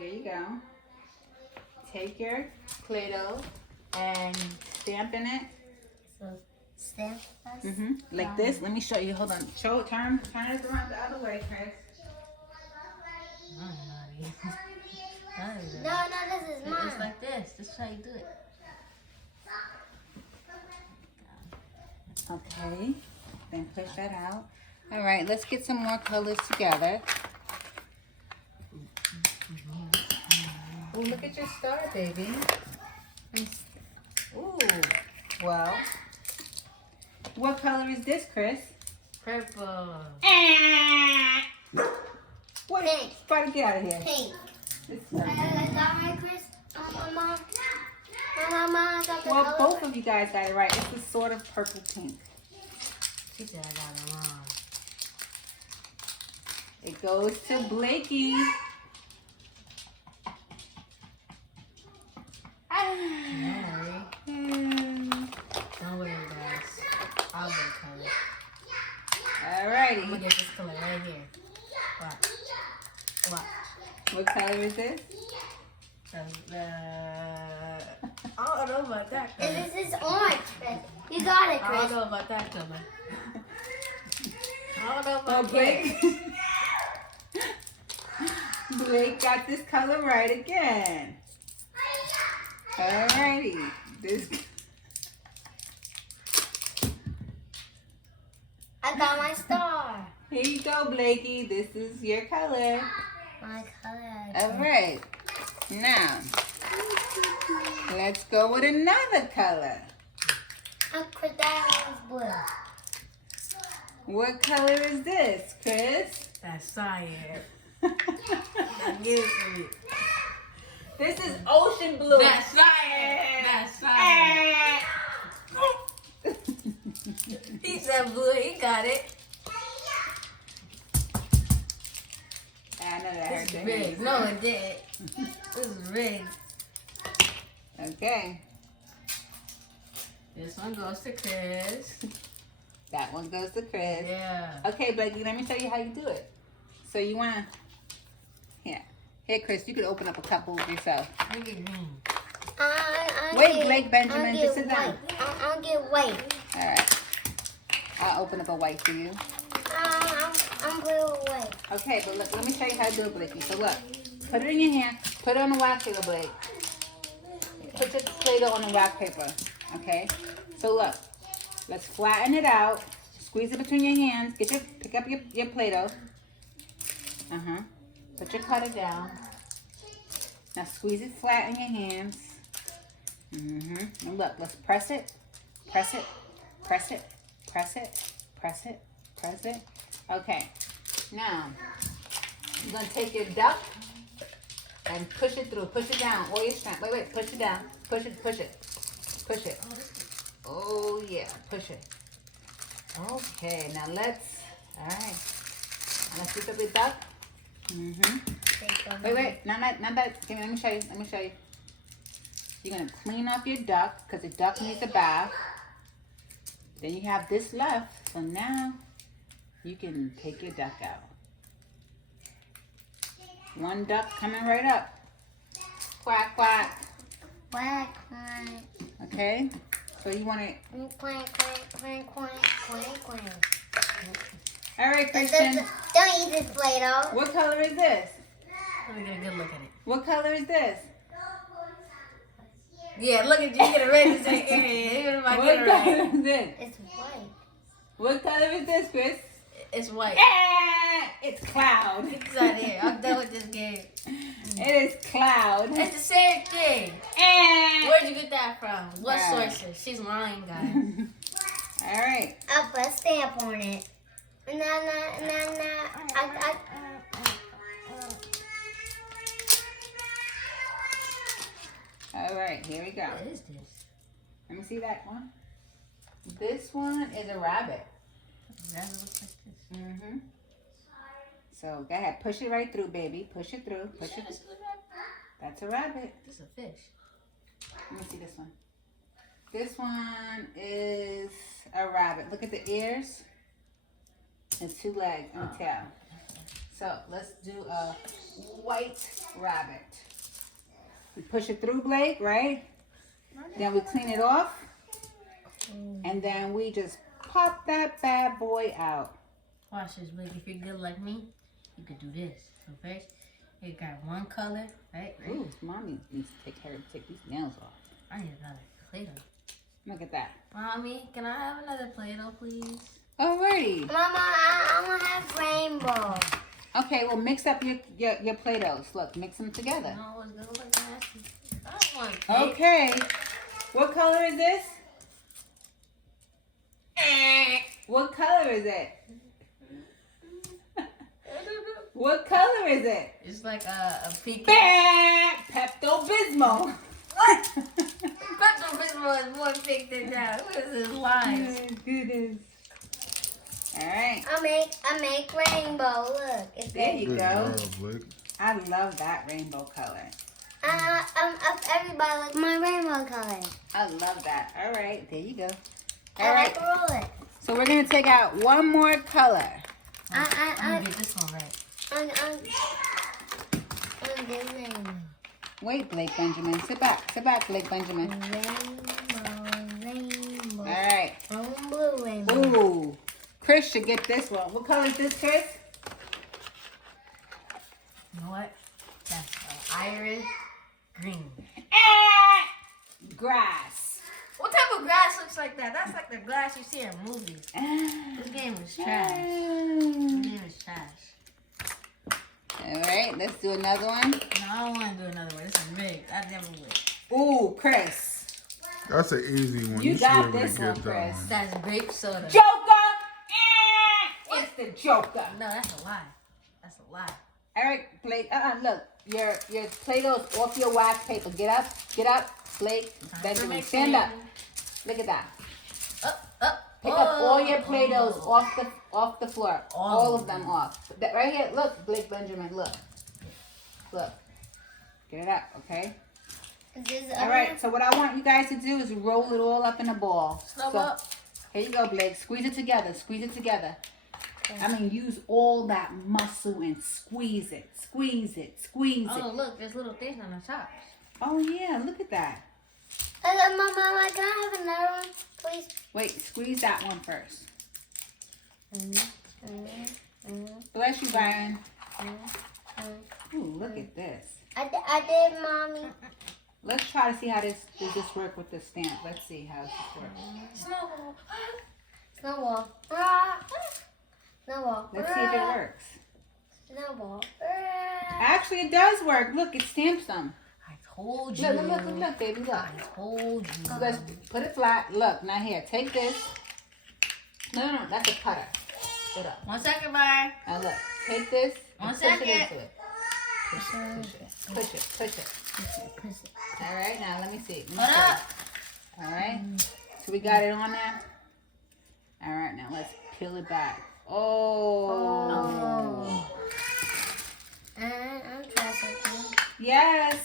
here you go. Take your Play-Doh and stamp in it. So stamp us? Like this. Let me show you. Hold on. Turn it around the other way, Chris. No, this is mine. It's like this. This is how you do it. Okay. Then push that out. All right. Let's get some more colors together. Oh, look at your star, baby. Ooh. Well. What color is this, Chris? Purple. What? Pink. Try to get out of here. Pink. It's I got my Chris. Mom, I got the Well, color. both of you guys got it right. It's a sort of purple pink. She said I got it wrong. It goes to Blakey. Don't worry, guys. I'll get color. I'm Alrighty. gonna get this color right here. Watch. What color is this? I don't know about that color. This is orange, Chris. You got it, I Chris. don't know about that color. I don't know Oh, about Blake. Blake got this color right again. Alrighty. I got my star. Here you go, Blakey. This is your color. My color. Alright. Now, let's go with another color. Chris, that one's blue. What color is this, Chris? That's cyan. That gives me. This is ocean blue. That's cyan. That's cyan. He said blue. He got it. I know that hurt It's your rigged. hands. No, it didn't. This is rigged. Okay. This one goes to Chris. That one goes to Chris. Yeah. Okay, Blakey, let me show you how you do it. So you want to... Here, Chris, you could open up a couple yourself. Look at green. Wait, Blake Benjamin, just sit down. I'll get white. All right. I'll open up a white for you. I'm blue white. Okay, but look, let me show you how to do it, Blakey. So look, put it in your hand. Put it on the wax paper, Blake. Put your Play-Doh on the wax paper, okay? So look, let's flatten it out. Squeeze it between your hands. Pick up your Play-Doh. Put your cutter down. Now squeeze it flat in your hands. And look, let's press it. Press it. Press it. Press it. Press it. Press it. Okay. Now, you're going to take your duck and push it through. Push it down. All your strength. Wait. Push it down. Push it. Push it. Push it. Oh, yeah. Push it. Okay. Now let's... All right. Now let's pick up your duck. Wait. Not that. Let me show you. You're going to clean off your duck because the duck needs a bath. Then you have this left. So now you can take your duck out. One duck coming right up. Quack, quack. Quack, quack. Okay? So you want to... Quack, quack, quack, quack, quack. All right, Christian. Don't eat this Play-Doh. What color is this? Let me get a good look at it. What color is this? Yeah, look at you. You get it ready to say, even if I What get it right. color is this? It's white. What color is this, Chris? It's white. It's cloud. Get this out of here. I'm done with this game. It is cloud. It's the same thing. Where'd you get that from? What sources? She's lying, guys. All right. I'll put a stamp on it. All right, here we go. What is this? Let me see that one. This one is a rabbit. That looks like this. So go ahead, push it right through, baby. Push it through. Push it. This is a rabbit. That's a rabbit. This is a fish. Let me see this one. This one is a rabbit. Look at the ears. And 2 legs and a tail. So let's do a white rabbit. We push it through, Blake, right? Then we clean it off. And then we just pop that bad boy out. Watch this, Blake. If you're good like me, you could do this. So first, you got one color, right? Ooh, mommy needs to take these nails off. I need another Play-Doh. Look at that. Mommy, can I have another Play-Doh, please? Alrighty. Mama, I want to have rainbow. Okay, well mix up your Play-Dohs. Look, mix them together. No, it's gonna look nasty. I don't want cake. Okay. What color is this? What color is it? What color is it? It's like a pecan. Pepto-Bismol. What? Pepto-Bismol is more pink than that. What is this lies? Goodness. All right. I make rainbow. Look, it's There you Good go. job, Blake. I love that rainbow color. Everybody like my rainbow color. I love that. All right. There you go. I All like right. roll it. So we're going to take out one more color. I'm gonna get this one right. I'm good rainbow. Wait, Blake Benjamin. Sit back. Sit back, Blake Benjamin. Rainbow. All right. Blue rainbow. Ooh. Chris should get this one. What color is this, Chris? You know what? That's iris green. Grass. What type of grass looks like that? That's like the grass you see in movies. This game is trash. This game is trash. All right, let's do another one. No, I don't want to do another one. This is rigged. I never would. Ooh, Chris. That's an easy one. You should got be able this to one, get Chris. that one. That's grape soda. Joker. It's the Joker. No, that's a lie. That's a lie. All right, Blake. Look, your Play-Doh's off your wax paper. Get up, Blake. Benjamin, stand up. Look at that. Up. Pick up all your Play-Dohs off the floor. All of them off. That right here. Look, Blake Benjamin. Look. Get it up, okay? All right. So what I want you guys to do is roll it all up in a ball. Snub So, up. here you go, Blake. Squeeze it together. Squeeze it together. I mean, use all that muscle and squeeze it. Squeeze it. Squeeze it. Oh, look, there's little things on the top. Oh, yeah. Look at that. Mama, can I have another one, please? Wait. Squeeze that one first. Bless you, Brian. Ooh, look at this. I did, Mommy. Let's try to see how does this work with the stamp. Let's see how this works. Snowball. Snowball. Snowball. Let's see if it works. Snowball. Actually, it does work. Look, it stamps them. I told you. Look, baby, look. I told you. So let's put it flat. Look, now here, take this. No, that's a cutter. Get up. 1 second, Brian. Now look, take this. And 1 push second. it into it. Push it. All right, now let me see. Hold up. All right. So we got it on there. All right, now let's peel it back. Oh. I'm trying something. Yes.